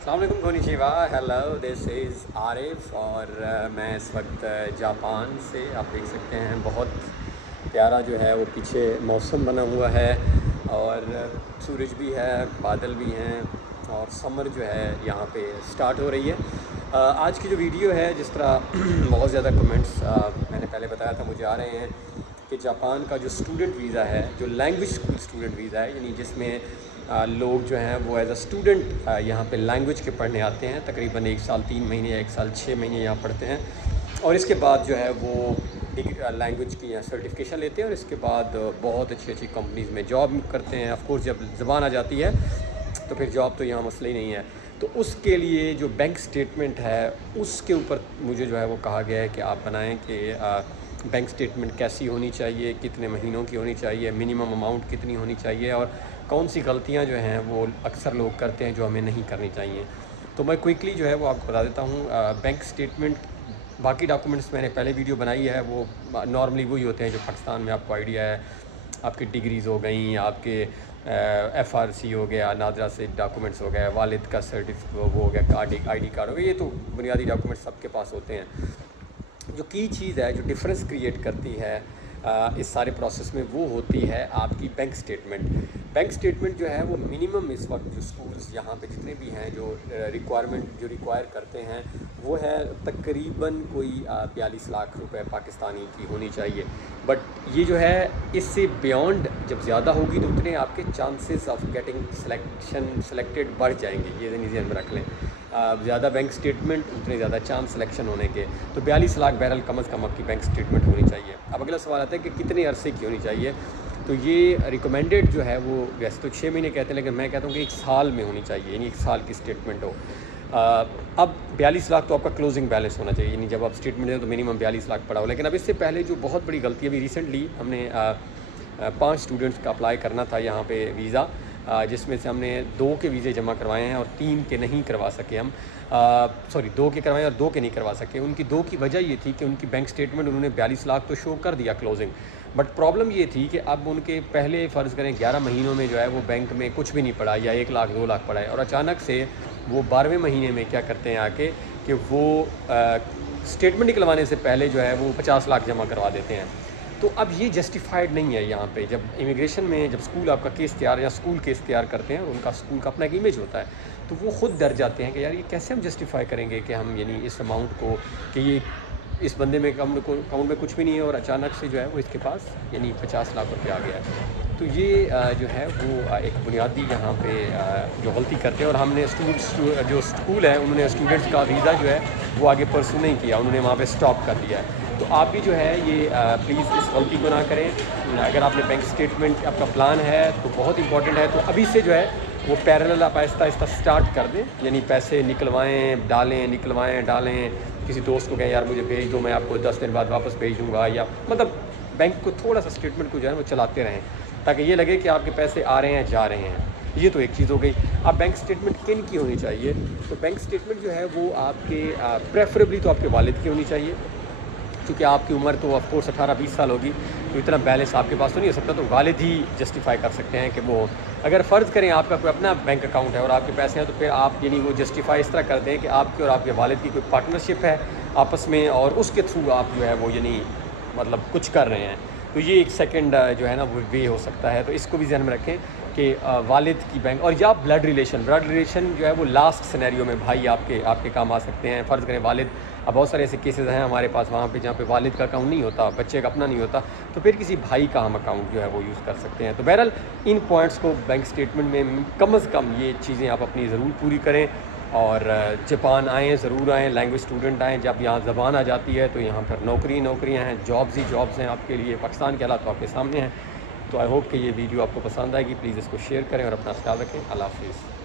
अस्सलाम वालेकुम konnichiwa, hello, this is Arif और मैं इस वक्त जापान से, आप देख सकते हैं बहुत प्यारा जो है वो पीछे मौसम बना हुआ है और सूरज भी है, बादल भी हैं और समर जो है यहाँ पे स्टार्ट हो रही है। आज की जो वीडियो है, जिस तरह बहुत ज़्यादा कमेंट्स मैंने पहले बताया था मुझे आ रहे हैं कि जापान का जो स्टूडेंट वीज़ा है, जो लैंग्वेज स्कूल स्टूडेंट वीज़ा है, यानी जिसमें लोग जो हैं वो एज अ स्टूडेंट यहाँ पे लैंग्वेज के पढ़ने आते हैं, तकरीबन 1 साल 3 महीने या 1 साल 6 महीने यहाँ पढ़ते हैं और इसके बाद जो है वो लैंग्वेज की यहाँ सर्टिफिकेशन लेते हैं और इसके बाद बहुत अच्छी अच्छी कंपनीज़ में जॉब करते हैं। ऑफ कोर्स जब ज़बान आ जाती है तो फिर जॉब तो यहाँ मसला ही नहीं है। तो उसके लिए जो बैंक स्टेटमेंट है उसके ऊपर मुझे जो है वो कहा गया है कि आप बनाएं कि बैंक स्टेटमेंट कैसी होनी चाहिए, कितने महीनों की होनी चाहिए, मिनिमम अमाउंट कितनी होनी चाहिए और कौन सी गलतियां जो हैं वो अक्सर लोग करते हैं जो हमें नहीं करनी चाहिए। तो मैं क्विकली जो है वो आपको बता देता हूँ। बैंक स्टेटमेंट, बाकी डॉक्यूमेंट्स मैंने पहले वीडियो बनाई है, वो नॉर्मली वही होते हैं जो पाकिस्तान में आपको आइडिया है, आपकी डिग्रीज़ हो गई, आपके FRC हो गया, नादरा से डॉक्यूमेंट्स हो गए, वालिद का सर्टिफिकेट वो हो गया, ID कार्ड हो गया, ये तो बुनियादी डॉक्यूमेंट्स सबके पास होते हैं। जो की चीज़ है, जो डिफरेंस क्रिएट करती है इस सारे प्रोसेस में, वो होती है आपकी बैंक स्टेटमेंट। बैंक स्टेटमेंट जो है वो मिनिमम इस वक्त जो स्कूल्स यहाँ पे जितने भी हैं जो रिक्वायर करते हैं वो है तकरीबन कोई 42 लाख रुपए पाकिस्तानी की होनी चाहिए। बट ये जो है इससे बियॉन्ड जब ज़्यादा होगी तो उतने आपके चांसेस ऑफ गेटिंग सेलेक्टेड बढ़ जाएंगे, ये ध्यान में रख लें। ज़्यादा बैंक स्टेटमेंट उतने ज़्यादा चांस सिलेक्शन होने के। तो 42 लाख बहरहाल कम से कम आपकी बैंक स्टेटमेंट होनी चाहिए। अब अगला सवाल आता है कि कितने अरसे की होनी चाहिए। तो ये रिकमेंडेड जो है वो वैसे तो 6 महीने कहते हैं, लेकिन मैं कहता हूँ कि 1 साल में होनी चाहिए, यानी 1 साल की स्टेटमेंट हो। अब 42 लाख तो आपका क्लोजिंग बैलेंस होना चाहिए, यानी जब आप स्टेटमेंट दें तो मिनिमम 42 लाख पड़ा हो। लेकिन अब इससे पहले जो बहुत बड़ी गलती, अभी रिसेंटली हमने 5 स्टूडेंट्स का अप्लाई करना था यहाँ पे वीज़ा, जिसमें से हमने 2 के वीज़े जमा करवाए हैं और 3 के नहीं करवा सके हम। 2 के करवाए और 2 के नहीं करवा सके। उनकी 2 की वजह ये थी कि उनकी बैंक स्टेटमेंट उन्होंने 42 लाख तो शो कर दिया क्लोजिंग, बट प्रॉब्लम ये थी कि अब उनके पहले फ़र्ज़ करें 11 महीनों में जो है वो बैंक में कुछ भी नहीं पड़ा या 1 लाख 2 लाख पड़ा है, और अचानक से वो 12वें महीने में क्या करते हैं आके कि वो स्टेटमेंट निकलवाने से पहले जो है वो 50 लाख जमा करवा देते हैं। तो अब ये जस्टिफाइड नहीं है। यहाँ पे जब इमिग्रेशन में जब स्कूल आपका केस तैयार या स्कूल केस तैयार करते हैं और उनका स्कूल का अपना एक इमेज होता है, तो वो खुद डर जाते हैं कि यार ये कैसे हम जस्टिफाई करेंगे कि हम यानी इस अमाउंट को कि ये इस बंदे में अकाउंट में कुछ भी नहीं है और अचानक से जो है वो इसके पास यानी 50 लाख रुपये आ गया है। तो ये जो है वो एक बुनियादी यहाँ पे जो गलती करते हैं, और हमने जो स्कूल है उन्होंने स्टूडेंट्स का वीज़ा जो है वो आगे परसू नहीं किया, उन्होंने वहाँ पे स्टॉप कर दिया है। तो आप भी जो है ये प्लीज़ इस गलती को ना करें। अगर आपने बैंक स्टेटमेंट आपका प्लान है तो बहुत इंपॉर्टेंट है, तो अभी से जो है वो पैरेलल आप आहिस्ता आहिस्ता स्टार्ट कर दें, यानी पैसे निकलवाएं डालें, निकलवाएं डालें। किसी दोस्त को कहें यार मुझे भेज दो, मैं आपको 10 दिन बाद वापस भेज दूँगा, या मतलब बैंक को थोड़ा सा स्टेटमेंट को जो है वो चलाते रहें ताकि ये लगे कि आपके पैसे आ रहे हैं जा रहे हैं। ये तो एक चीज़ हो गई। अब बैंक स्टेटमेंट किन की होनी चाहिए? तो बैंक स्टेटमेंट जो है वो आपके प्रेफरेबली तो आपके वालिद की होनी चाहिए, क्योंकि आपकी उम्र तो ऑफ कोर्स 18-20 साल होगी, तो इतना बैलेंस आपके पास तो नहीं हो सकता, तो वालिद ही जस्टिफाई कर सकते हैं कि वो, अगर फ़र्ज़ करें आपका कोई अपना बैंक अकाउंट है और आपके पैसे हैं, तो फिर आप यानी वो जस्टिफाई इस तरह करते हैं कि आपके और आपके वालिद की कोई पार्टनरशिप है आपस में और उसके थ्रू आप जो है वो यानी मतलब कुछ कर रहे हैं। तो ये एक सेकंड जो है ना वो वे हो सकता है, तो इसको भी ध्यान में रखें कि वालिद की बैंक, और या ब्लड रिलेशन जो है वो लास्ट सिनेरियो में भाई आपके काम आ सकते हैं। फ़र्ज़ करें वालिद, अब बहुत सारे ऐसे केसेस हैं हमारे पास वहाँ पे जहाँ पे वालिद का अकाउंट नहीं होता, बच्चे का अपना नहीं होता, तो फिर किसी भाई का हम अकाउंट जो है वो यूज़ कर सकते हैं। तो बहरहाल इन पॉइंट्स को बैंक स्टेटमेंट में कम से कम ये चीज़ें आप अपनी ज़रूर पूरी करें। और जापान आएँ, ज़रूर आएँ, लैंग्वेज स्टूडेंट आएँ। जब यहाँ ज़बान आ जाती है तो यहाँ पर नौकरियाँ हैं, जॉब्स ही जॉब्स हैं आपके लिए। पाकिस्तान के हालात तो आपके सामने हैं। तो आई होप कि ये वीडियो आपको पसंद आएगी। प्लीज़ इसको शेयर करें और अपना ख्याल रखें। अल्लाह हाफ़िज़।